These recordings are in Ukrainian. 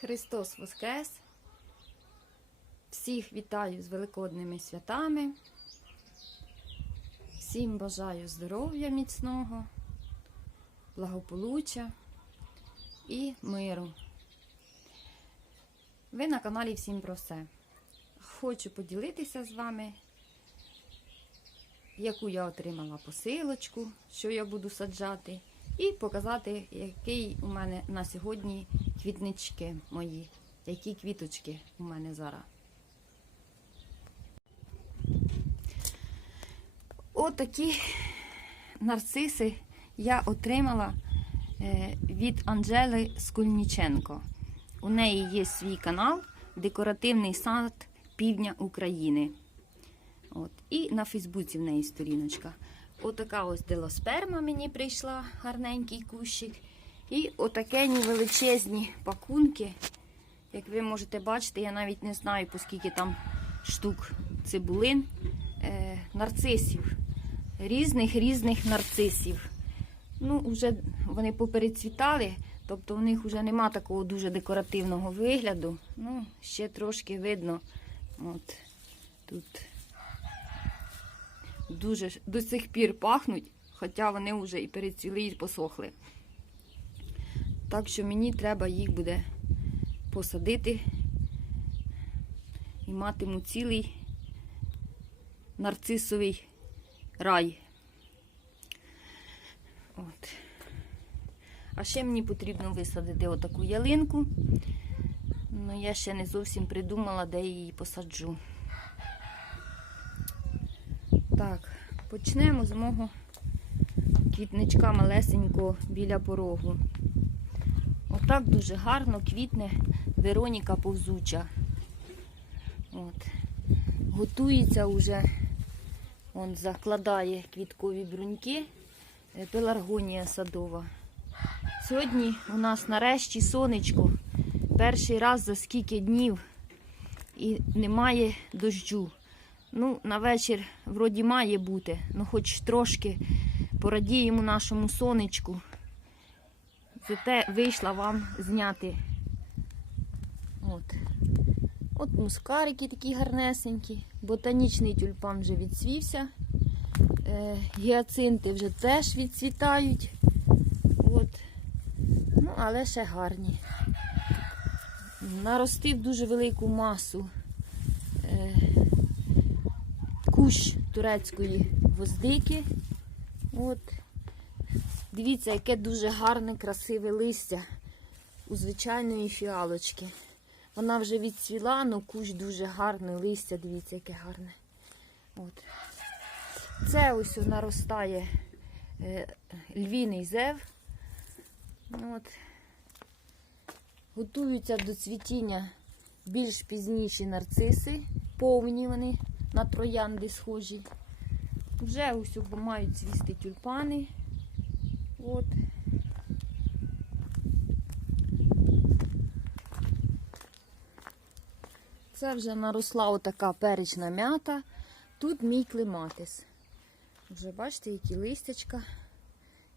Христос Воскрес! Всіх вітаю з великодними святами. Всім бажаю здоров'я міцного, благополуччя і миру. Ви на каналі Всім про все. Хочу поділитися з вами, яку я отримала посилочку, що я буду саджати, і показати, який у мене на сьогодні квітнички мої, які квіточки у мене зараз. Отакі нарциси я отримала е, від Анжели Скульніченко. У неї є свій канал Декоративний сад Півдня України. От. І на Фейсбуці в неї сторіночка. Отака ось делосперма мені прийшла, гарненький кущик. І отакені величезні пакунки. Як ви можете бачити, я навіть не знаю, по скільки там штук цибулин, е, нарцисів. Різних різних нарцисів. Ну, вже вони поперецвітали, тобто в них вже нема такого дуже декоративного вигляду. Ну, ще трошки видно. От тут дуже до сих пір пахнуть, хоча вони вже і перецвіли, і посохли. Так що мені треба їх буде посадити і матиму цілий нарцисовий рай. От. А ще мені потрібно висадити отаку ялинку. Ну, я ще не зовсім придумала, де її посаджу. Так, почнемо з мого квітничка малесенького біля порогу. Отак дуже гарно квітне Вероніка повзуча. От. Готується вже, он закладає квіткові бруньки, е, пеларгонія садова. Сьогодні у нас нарешті сонечко. Перший раз за скільки днів і немає дощу. Ну, на вечір вроді має бути, ну хоч трошки порадіємо нашому сонечку. Зате вийшла вам зняти. От. От мускарики такі гарнесенькі. Ботанічний тюльпан вже відсвівся. Е, гіацинти вже теж відцвітають. От. Ну, але ще гарні. Наростив дуже велику масу. Е, кущ турецької гвоздики. От. Дивіться, яке дуже гарне, красиве листя у звичайної фіалочки. Вона вже відцвіла, але кущ дуже гарне листя, дивіться, яке гарне. От. Це ось наростає е, львіний зев. От. Готуються до цвітіння більш пізніші нарциси, повні вони на троянди схожі. Вже ось мають цвісти тюльпани. От. Це вже наросла отака перечна м'ята. Тут мій клематис. Вже бачите, які листячка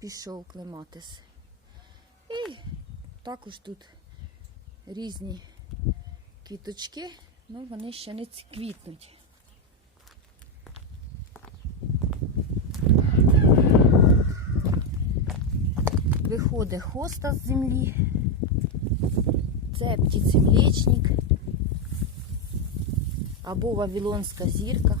пішов клематис. І також тут різні квіточки, але вони ще не ці- Виходить хоста з землі. Це птицемлечник або Вавилонська зірка.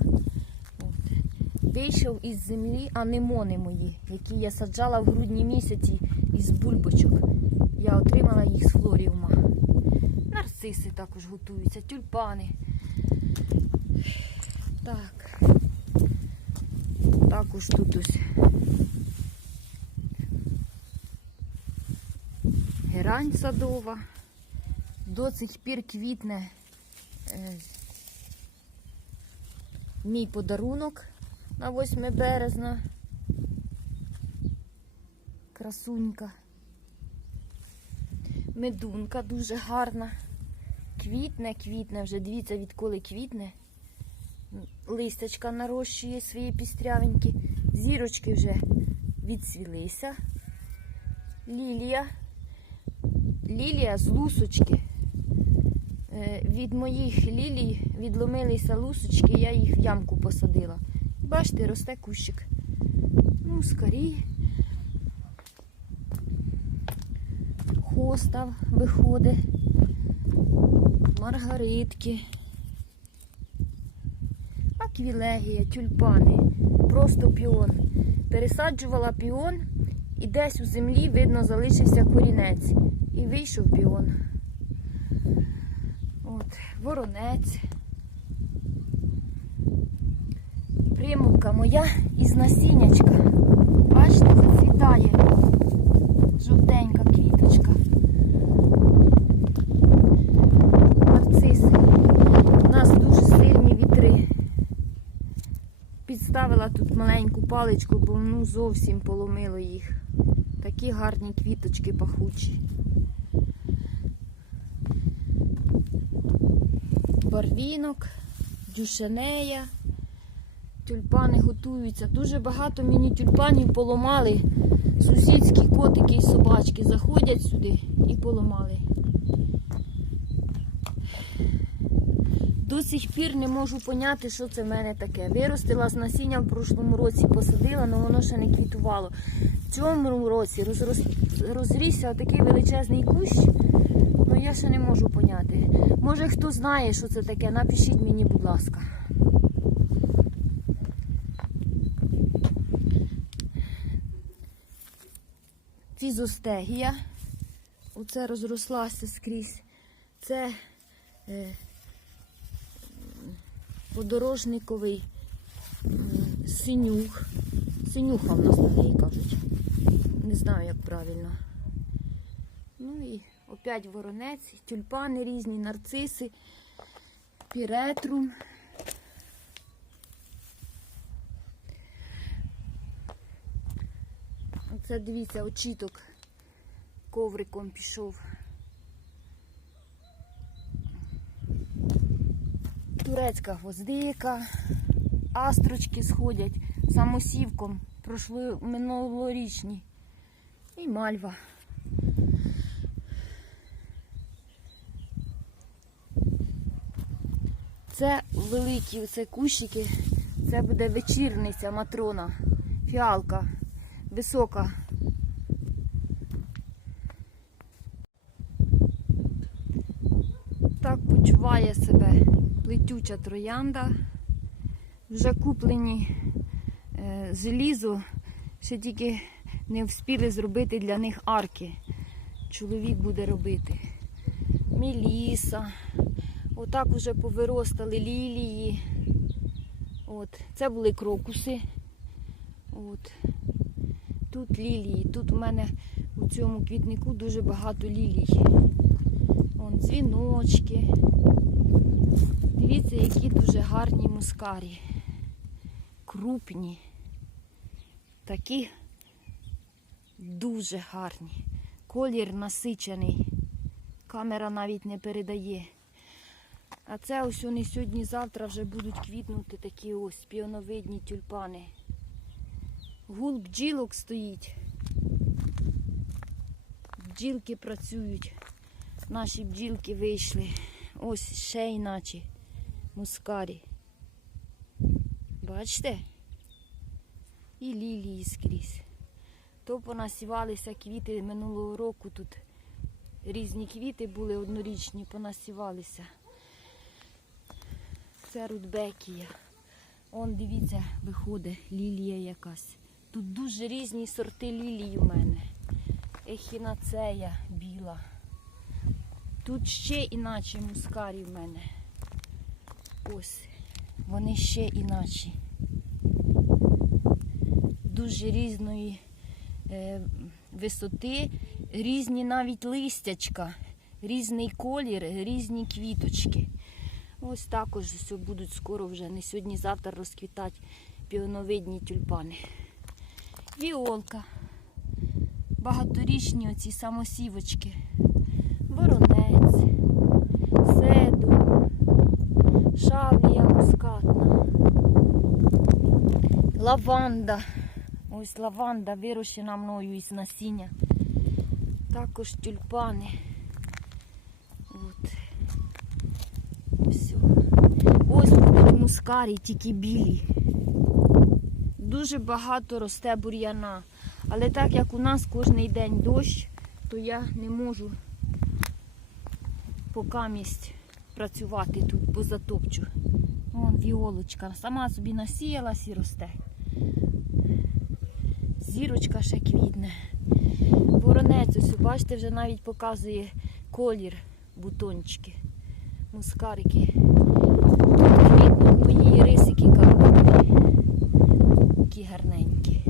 Вийшов із землі анемони мої, які я саджала в грудні місяці із бульбочок. Я отримала їх з флоріума. Нарциси також готуються, тюльпани. Так. Також тут ось герань садова. До цих пір квітне е, мій подарунок на 8 березня. Красунька. Медунка дуже гарна. Квітне, квітне вже, дивіться, відколи квітне. Листячка нарощує свої пістрявенькі. Зірочки вже відсвілися. Лілія. Лілія з лусочки. Е, Від моїх лілій відломилися лусочки, я їх в ямку посадила. Бачите, росте кущик. Мускарі. Хостав виходить. Маргаритки. Аквілегія, тюльпани. Просто піон. Пересаджувала піон і десь у землі, видно, залишився корінець. І вийшов піон. От, воронець. Примулка моя із насіннячка. Бачите, зацвітає. Жовтенька квіточка. Нарциси. У нас дуже сильні вітри. Підставила тут маленьку паличку, бо ну зовсім поломило їх. Такі гарні квіточки пахучі. Барвінок, дюшенея. Тюльпани готуються. Дуже багато мені тюльпанів поламали. Сусідські котики і собачки заходять сюди і поламали. До сих пір не можу поняти, що це в мене таке. Виростила з насіння в прошлому році, посадила, але воно ще не квітувало. В цьому році розрос... розрісся такий величезний кущ, ну я ще не можу поняти. Може хто знає, що це таке, напишіть мені, будь ласка. Фізостегія. Оце розрослася скрізь. Це е, подорожниковий м, синюх. Синюха в нас на неї кажуть. Не знаю, як правильно. Ну і опять воронець, тюльпани різні, нарциси, піретрум. Оце дивіться, очіток ковриком пішов. Турецька гвоздика, астрочки сходять самосівком, пройшли минулорічні. І мальва. Це великі оце кущики, це буде вечірниця матрона, фіалка, висока. Так почуває себе плетюча троянда. Вже куплені е, желізо, ще тільки не встигли зробити для них арки. Чоловік буде робити. Меліса. Отак вже повиростали лілії. От. Це були крокуси. От. Тут лілії. Тут у мене у цьому квітнику дуже багато лілій. Вон дзвіночки. Дивіться, які дуже гарні мускарі. Крупні. Такі дуже гарні. Колір насичений. Камера навіть не передає. А це ось вони сьогодні-завтра вже будуть квітнути такі ось піоновидні тюльпани. Гул бджілок стоїть. Бджілки працюють. Наші бджілки вийшли. Ось ще іначе мускарі. Бачите? І лілії скрізь. То понасівалися квіти минулого року тут. Різні квіти були однорічні, понасівалися. Це рудбекія. Он, дивіться, виходить лілія якась. Тут дуже різні сорти лілій у мене. Ехінацея біла. Тут ще іначе мускарі в мене. Ось. Вони ще іначе. Дуже різної е, висоти, різні навіть листячка, різний колір, різні квіточки. Ось також все будуть скоро вже, не сьогодні-завтра розквітати піоновидні тюльпани. Віолка. Багаторічні оці самосівочки. Воронець, седу, шавлія мускатна, лаванда. Ось лаванда вирощена мною із насіння. Також тюльпани. От. Ось. Мускарі, тільки білі. Дуже багато росте бур'яна. Але так як у нас кожен день дощ, то я не можу покамість працювати тут, бо затопчу. Вон віолочка. Сама собі насіялась і росте. Зірочка ще квітне. Воронець, ось, бачите, вже навіть показує колір бутончики, мускарики. Мої рисики кавові. Такі гарненькі.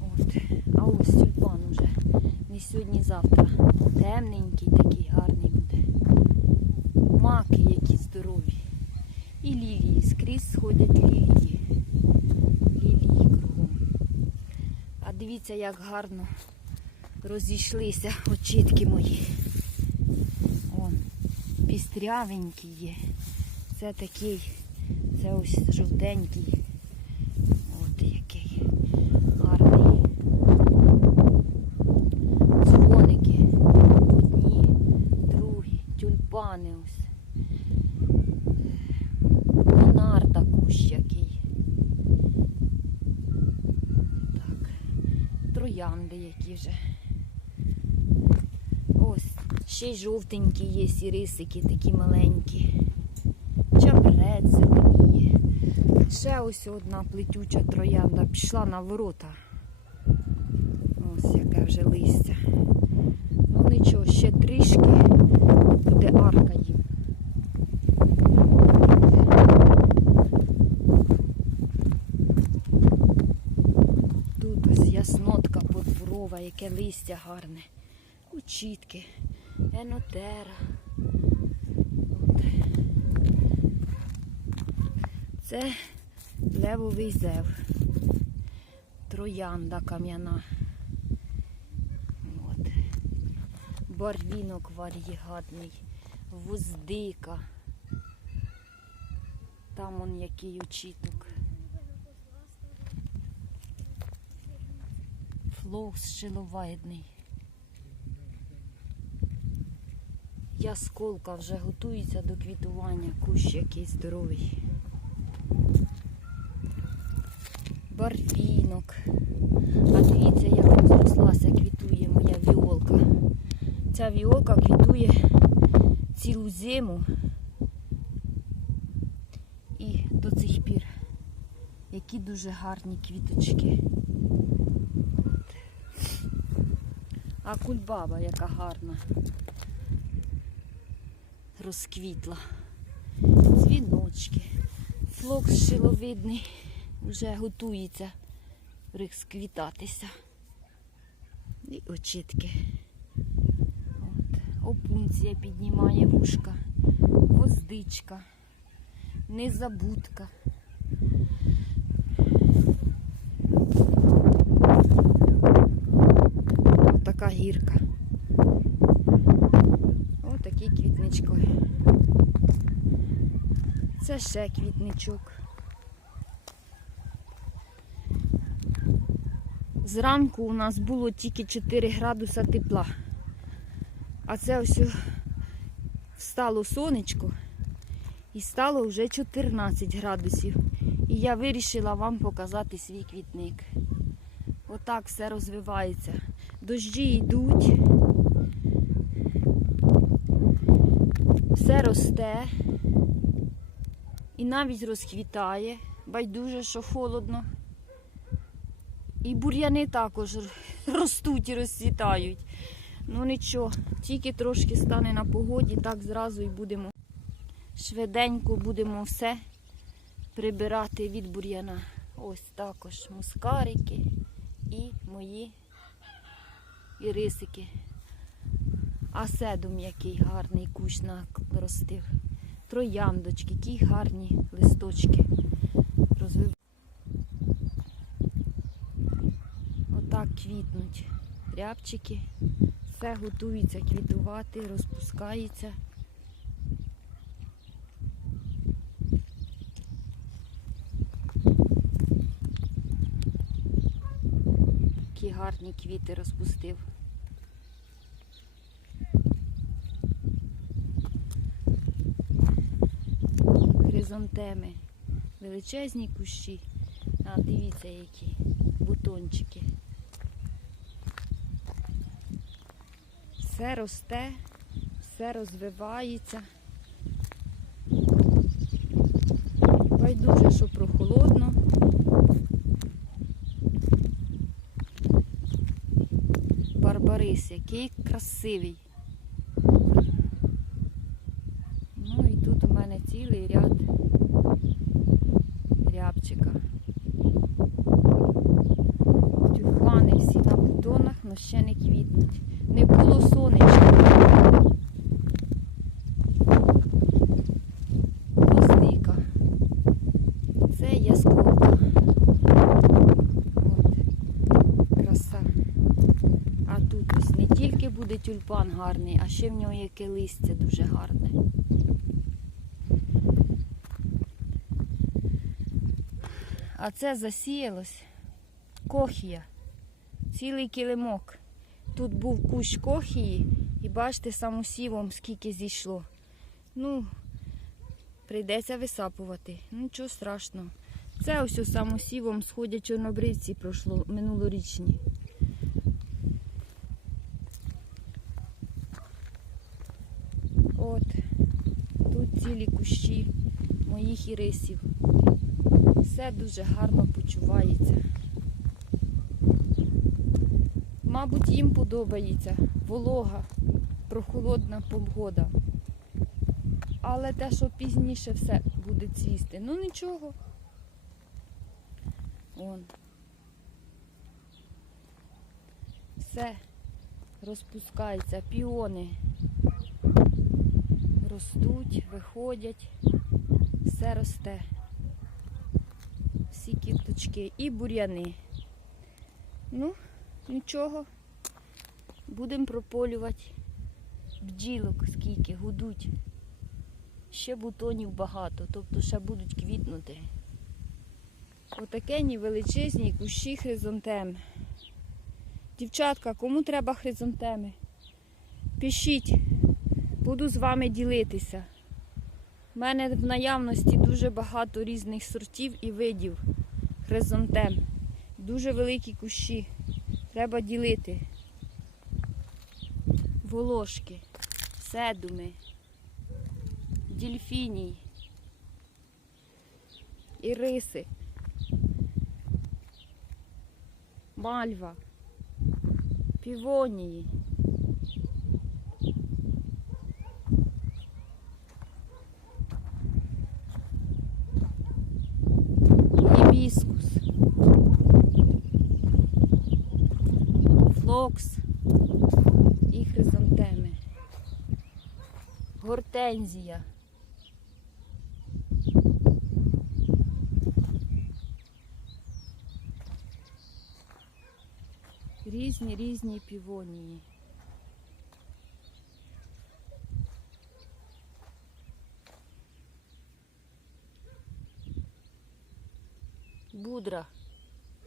От. А ось тюльпан уже. Не сьогодні, завтра. Темненький такий гарний буде. Маки які здорові. І лілії. Скрізь сходять лілії. Лілії кругом. А дивіться, як гарно розійшлися очітки мої. Вон, пістрявенькі є. Це такий, це ось жовтенький. От який гарний. Дзвоники. Другі, тюльпани ось. Монарда кущ який. Троянди які вже. Ось. Ще й жовтенькі є сірисики, такі маленькі. Чабрець зеленіє. Ще ось одна плетюча троянда пішла на ворота. Ось яке вже листя. Ну нічого, ще трішки буде арка їм. Тут ось яснотка подборова, яке листя гарне. Учітки, енотера. Це левовий зев. Троянда кам'яна. От. Барвінок варігатний, воздика. Там он який очіток. Флокс шиловидний. Ясколка вже готується до квітування, кущ який здоровий. Барвінок. А дивіться, як розрослася, квітує моя віолка. Ця віолка квітує цілу зиму і до цих пір. Які дуже гарні квіточки. А кульбаба яка гарна. Розквітла. Дзвіночки. Флокс шиловидний вже готується розквітатися. І очітки. От. Опунція піднімає вушка, воздичка, незабудка. Ось така гірка. Ось такий квітничко. Це ще квітничок. Зранку у нас було тільки 4 градуса тепла. А це ось встало сонечко і стало вже 14 градусів. І я вирішила вам показати свій квітник. Отак все розвивається. Дощі йдуть. Все росте і навіть розквітає. Байдуже, що холодно. І бур'яни також ростуть і розцвітають. Ну нічого, тільки трошки стане на погоді, так зразу і будемо швиденько будемо все прибирати від бур'яна. Ось також мускарики і мої ірисики. А седум який гарний кущ наростив. Трояндочки, які гарні листочки. Розвив... Отак квітнуть рябчики. Все готується квітувати, розпускається. які гарні квіти розпустив. Хризантеми. Величезні кущі. А, дивіться, які бутончики. Все росте, все розвивається. Байдуже, що прохолодно. Барбарис, який красивий. Ну і тут у мене цілий ряд рябчика. Тюльпани всі на бутонах, але ще не квітнуть. Не було сонечка. Гвоздика. Це ясколка. От. Краса. А тут ось не тільки буде гарний, а ще в нього яке листя дуже гарне. А це засіялось кохія. Цілий килимок. Тут був кущ кохії, і бачите самосівом, скільки зійшло. Ну, прийдеться висапувати. Нічого страшного. Це ось самосівом сходять чорнобривці пройшло минулорічні. От, тут цілі кущі моїх ірисів. Все дуже гарно почувається. Мабуть, їм подобається волога, прохолодна погода. Але те, що пізніше все буде цвісти, ну нічого. Вон. Все розпускається, піони ростуть, виходять, все росте. Всі квіточки і бур'яни. Ну, нічого. Будемо прополювати бджілок, скільки гудуть. Ще бутонів багато, тобто ще будуть квітнути. Отакені величезні кущі хризантем. Дівчатка, кому треба хризантеми? Пишіть, буду з вами ділитися. У мене в наявності дуже багато різних сортів і видів хризантем. Дуже великі кущі. Треба ділити. Волошки, седуми, дільфіній, іриси, мальва, півонії. Гібіскус, флокс і хризантеми, гортензія. Різні різні півонії. Будра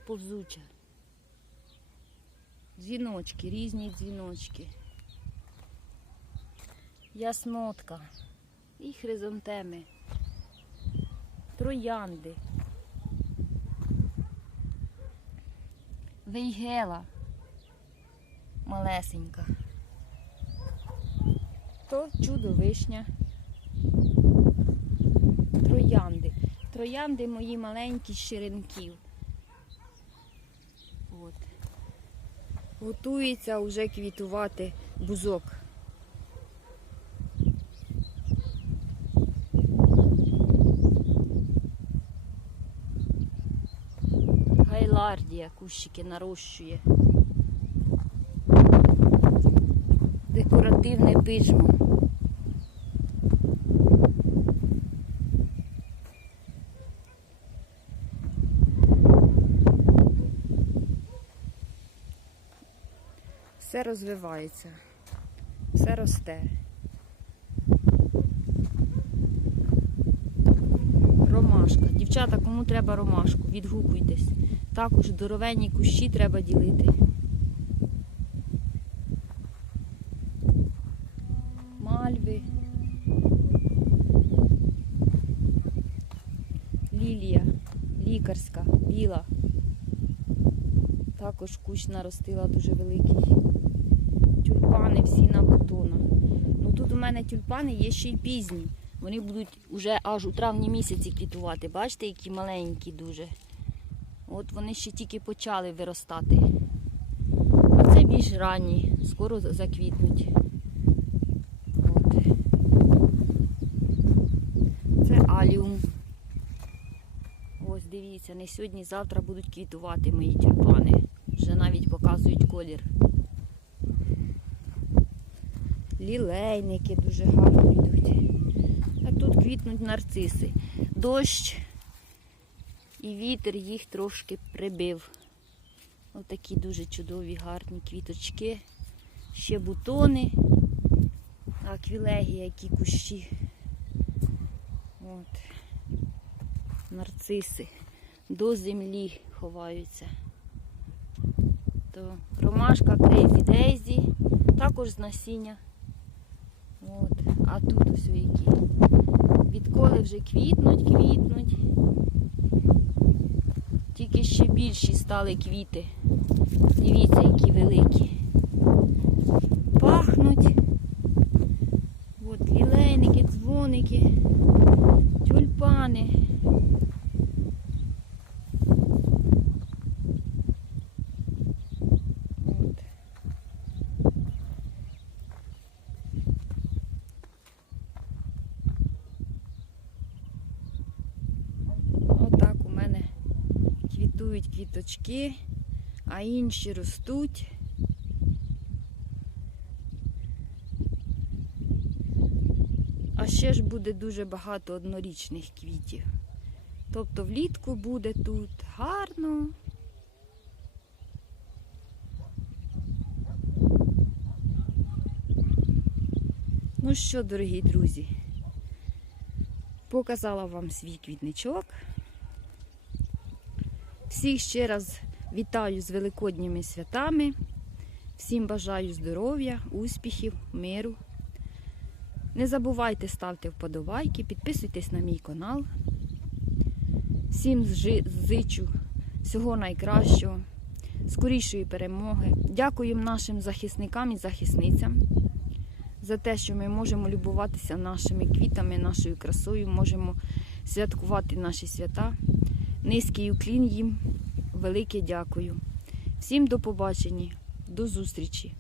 повзуча. Дзвіночки, різні дзвіночки. Яснотка і хризантеми, троянди, вейгела малесенька. То чудо вишня. Троянди. Троянди мої маленькі з черенків. От. Готується вже квітувати бузок. Гайлардія кущики нарощує. Декоративне пижмо. Все розвивається, все росте. Ромашка. Дівчата, кому треба ромашку, відгукуйтесь. Також здоровенні кущі треба ділити. Мальви. Лілія, лікарська, біла. Також кущ наростила дуже великий. Тюльпани всі на бутонах. Ну тут у мене тюльпани є ще й пізні. Вони будуть вже аж у травні місяці квітувати. Бачите, які маленькі дуже. От вони ще тільки почали виростати. А це більш ранні, скоро заквітнуть. От. Це аліум. Ось дивіться, не сьогодні, завтра будуть квітувати мої тюльпани. Вже навіть показують колір. Лілейники дуже гарно йдуть. Тут квітнуть нарциси. Дощ і вітер їх трошки прибив. Ось такі дуже чудові, гарні квіточки. Ще бутони. Аквілегія, які кущі. От. Нарциси. До землі ховаються. То ромашка Crazy Daisy, також з насіння. От. А тут ось які. Відколи вже квітнуть, квітнуть. Тільки ще більші стали квіти. Дивіться, які великі. Пахнуть. От лілейники, дзвоники, тюльпани. От. Отак у мене квітують квіточки, а інші ростуть. А ще ж буде дуже багато однорічних квітів. Тобто влітку буде тут гарно. Ну що, дорогі друзі, показала вам свій квітничок. Всіх ще раз вітаю з великодніми святами. Всім бажаю здоров'я, успіхів, миру. Не забувайте ставте вподобайки, підписуйтесь на мій канал. Всім зичу всього найкращого, скорішої перемоги. Дякую нашим захисникам і захисницям за те, що ми можемо любуватися нашими квітами, нашою красою, можемо святкувати наші свята. Низький уклін їм, велике дякую. Всім до побачення, до зустрічі!